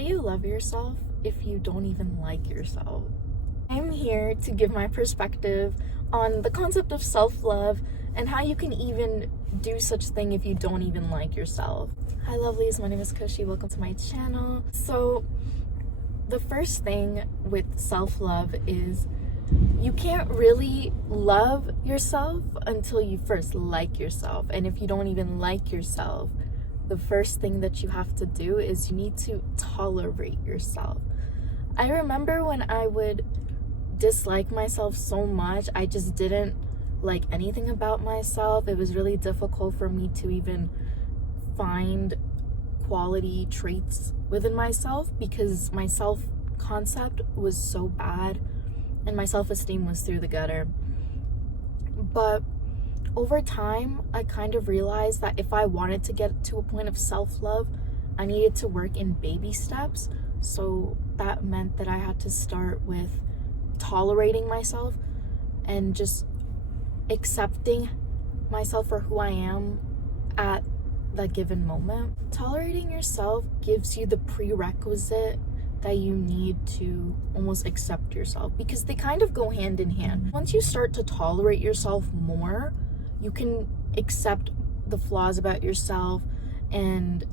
do you love yourself if you don't even like yourself? I'm here to give my perspective on the concept of self-love and how you can even do such thing if you don't even like yourself. Hi lovelies, my name is Kushi. Welcome to my channel. So the first thing with self-love is you can't really love yourself until you first like yourself. And if you don't even like yourself, the first thing that you have to do is you need to tolerate yourself. I remember when I would dislike myself so much, I just didn't like anything about myself. It was really difficult for me to even find quality traits within myself because my self-concept was so bad and my self-esteem was through the gutter. But over time, I kind of realized that if I wanted to get to a point of self-love, I needed to work in baby steps. So that meant that I had to start with tolerating myself and just accepting myself for who I am at that given moment. Tolerating yourself gives you the prerequisite that you need to almost accept yourself, because they kind of go hand in hand. Once you start to tolerate yourself more, you can accept the flaws about yourself and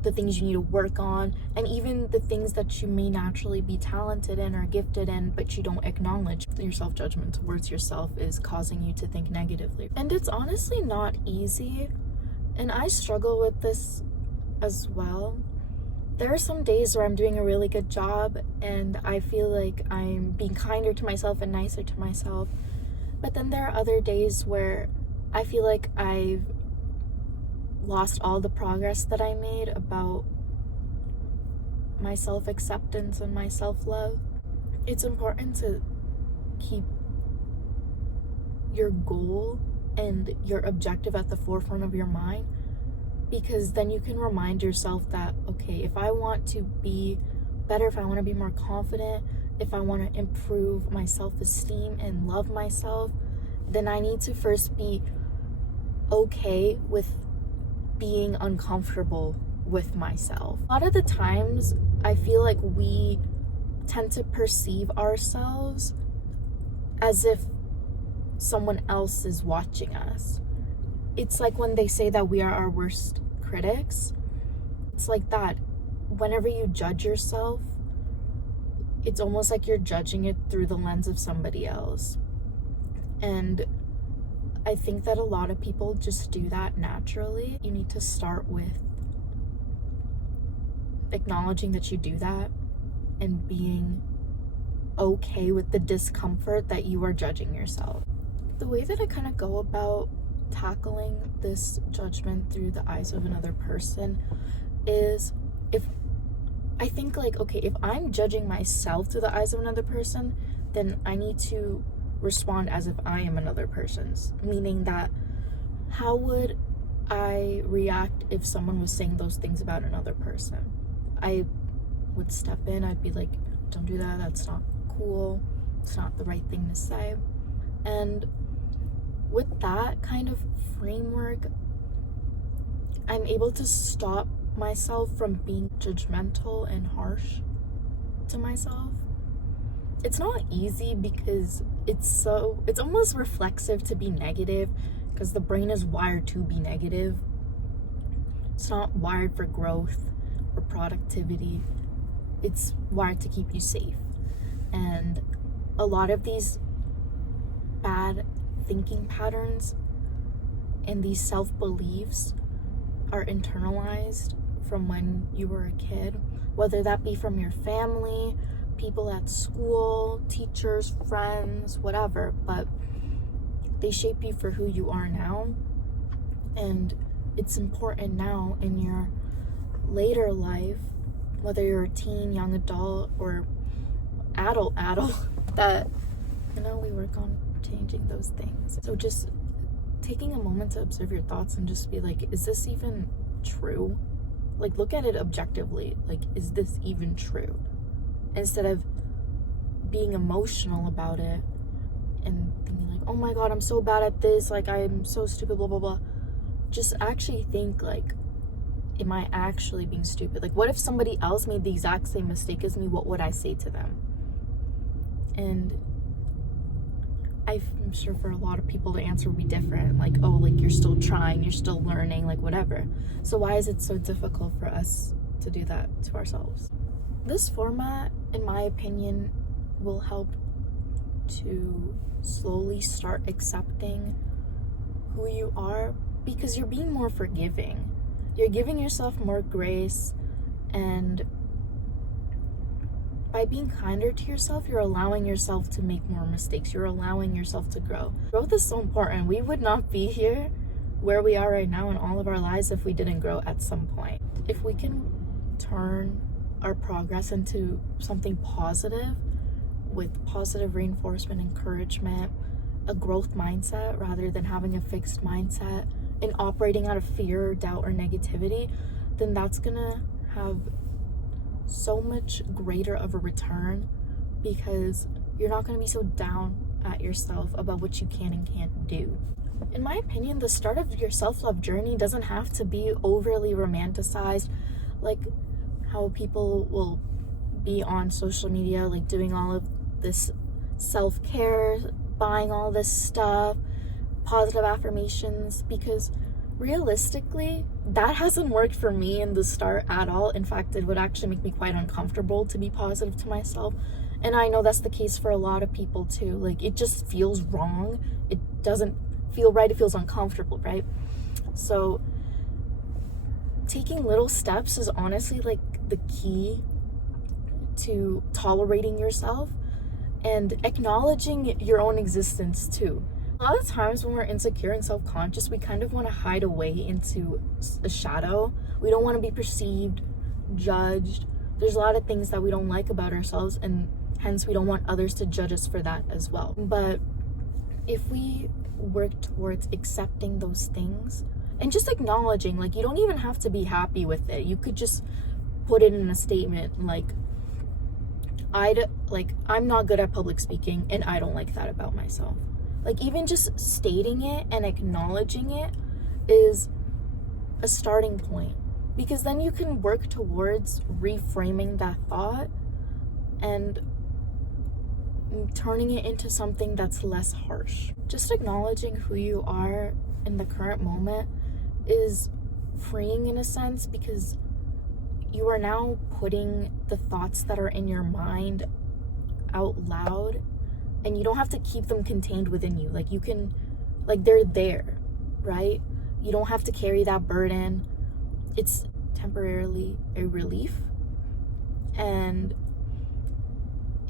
the things you need to work on, and even the things that you may naturally be talented in or gifted in, but you don't acknowledge. Your self-judgment towards yourself is causing you to think negatively. And it's honestly not easy, and I struggle with this as well. There are some days where I'm doing a really good job and I feel like I'm being kinder to myself and nicer to myself. But then there are other days where I feel like I've lost all the progress that I made about my self-acceptance and my self-love. It's important to keep your goal and your objective at the forefront of your mind, because then you can remind yourself that, okay, if I want to be better, if I want to be more confident, if I want to improve my self-esteem and love myself, then I need to first be okay with being uncomfortable with myself. A lot of the times, I feel like we tend to perceive ourselves as if someone else is watching us. It's like when they say that we are our worst critics. It's like that. Whenever you judge yourself, it's almost like you're judging it through the lens of somebody else. And I think that a lot of people just do that naturally. You need to start with acknowledging that you do that and being okay with the discomfort that you are judging yourself. The way that I kind of go about tackling this judgment through the eyes of another person is, if I think like, okay, if I'm judging myself through the eyes of another person, then I need to respond as if I am another person's, meaning that how would I react if someone was saying those things about another person? I would step in, I'd be like, don't do that, that's not cool, it's not the right thing to say. And with that kind of framework, I'm able to stop myself from being judgmental and harsh to myself. It's not easy because it's almost reflexive to be negative, because the brain is wired to be negative. It's not wired for growth or productivity. It's wired to keep you safe. And a lot of these bad thinking patterns and these self-beliefs are internalized from when you were a kid, whether that be from your family, people at school, teachers, friends, whatever, but they shape you for who you are now. And it's important now in your later life, whether you're a teen, young adult, or adult, that, we work on changing those things. So just taking a moment to observe your thoughts and just be like, is this even true? Like, look at it objectively. Like, is this even true? Instead of being emotional about it and thinking like, oh my god, I'm so bad at this, like I'm so stupid, blah blah blah. Just actually think like, am I actually being stupid? Like, what if somebody else made the exact same mistake as me? What would I say to them? And I'm sure for a lot of people the answer would be different. Like, oh, like, you're still trying, you're still learning, like, whatever. So why is it so difficult for us to do that to ourselves? This format, in my opinion, will help to slowly start accepting who you are, because you're being more forgiving. You're giving yourself more grace, and by being kinder to yourself, you're allowing yourself to make more mistakes. You're allowing yourself to grow. Growth is so important. We would not be here where we are right now in all of our lives if we didn't grow at some point. If we can turn our progress into something positive, with positive reinforcement, encouragement, a growth mindset rather than having a fixed mindset and operating out of fear, doubt, or negativity, then that's gonna have so much greater of a return, because you're not going to be so down at yourself about what you can and can't do. In my opinion, the start of your self-love journey doesn't have to be overly romanticized, like how people will be on social media, like doing all of this self-care, buying all this stuff, positive affirmations, because realistically, that hasn't worked for me in the start at all. In fact, it would actually make me quite uncomfortable to be positive to myself. And I know that's the case for a lot of people too. Like, it just feels wrong. It doesn't feel right. It feels uncomfortable, right? So taking little steps is honestly like the key to tolerating yourself and acknowledging your own existence too. A lot of times when we're insecure and self-conscious, we kind of want to hide away into a shadow. We don't want to be perceived, judged. There's a lot of things that we don't like about ourselves, and hence we don't want others to judge us for that as well. But if we work towards accepting those things and just acknowledging, like, you don't even have to be happy with it. You could just put it in a statement like, I'm not good at public speaking and I don't like that about myself. Like, even just stating it and acknowledging it is a starting point, because then you can work towards reframing that thought and turning it into something that's less harsh. Just acknowledging who you are in the current moment is freeing in a sense, because you are now putting the thoughts that are in your mind out loud, and you don't have to keep them contained within you. Like, you can, like, they're there, right? You don't have to carry that burden. It's temporarily a relief. And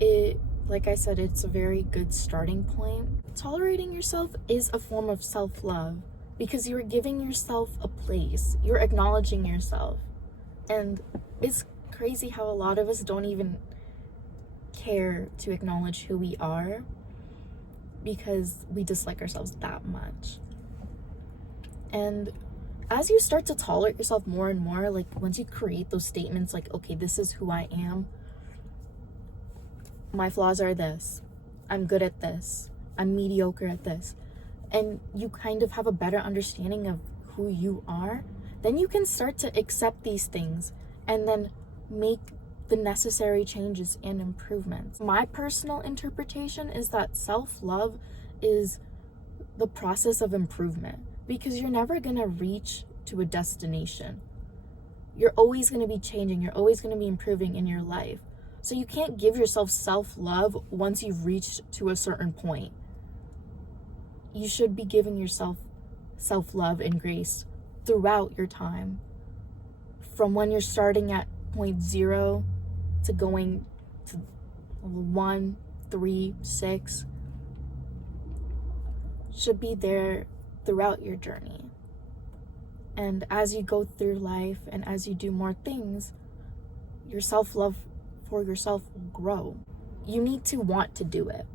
it, like I said, it's a very good starting point. Tolerating yourself is a form of self-love, because you're giving yourself a place. You're acknowledging yourself. And it's crazy how a lot of us don't even care to acknowledge who we are, because we dislike ourselves that much. And as you start to tolerate yourself more and more, like, once you create those statements like, okay, this is who I am, my flaws are this, I'm good at this, I'm mediocre at this, and you kind of have a better understanding of who you are, then you can start to accept these things and then make the necessary changes and improvements. My personal interpretation is that self-love is the process of improvement, because you're never gonna reach to a destination. You're always gonna be changing, you're always gonna be improving in your life. So you can't give yourself self-love once you've reached to a certain point. You should be giving yourself self-love and grace throughout your time. From when you're starting at point 0 to going to 1, 3, 6, should be there throughout your journey. And as you go through life and as you do more things, your self-love for yourself will grow. You need to want to do it.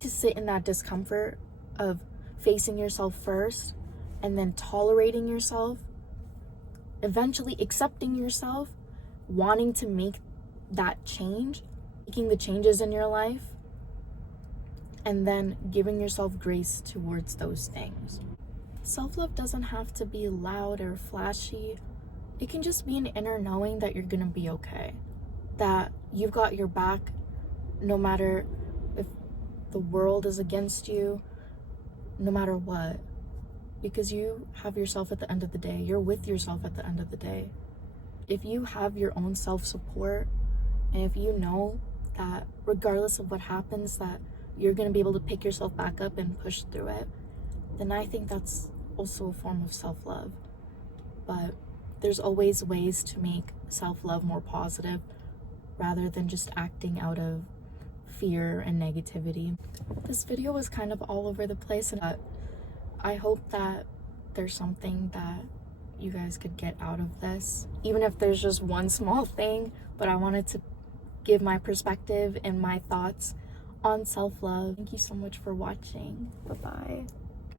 To sit in that discomfort of facing yourself first, and then tolerating yourself, eventually accepting yourself, wanting to make that change, making the changes in your life, and then giving yourself grace towards those things. Self-love doesn't have to be loud or flashy. it can just be an inner knowing that you're gonna be okay, that you've got your back no matter if the world is against you, no matter what, because you have yourself at the end of the day. You're with yourself at the end of the day. If you have your own self-support, and if you know that regardless of what happens, that you're going to be able to pick yourself back up and push through it, then I think that's also a form of self-love. But there's always ways to make self-love more positive rather than just acting out of fear and negativity. This video was kind of all over the place, and I hope that there's something that you guys could get out of this, even if there's just one small thing. But I wanted to give my perspective and my thoughts on self-love. Thank you so much for watching. Bye-bye.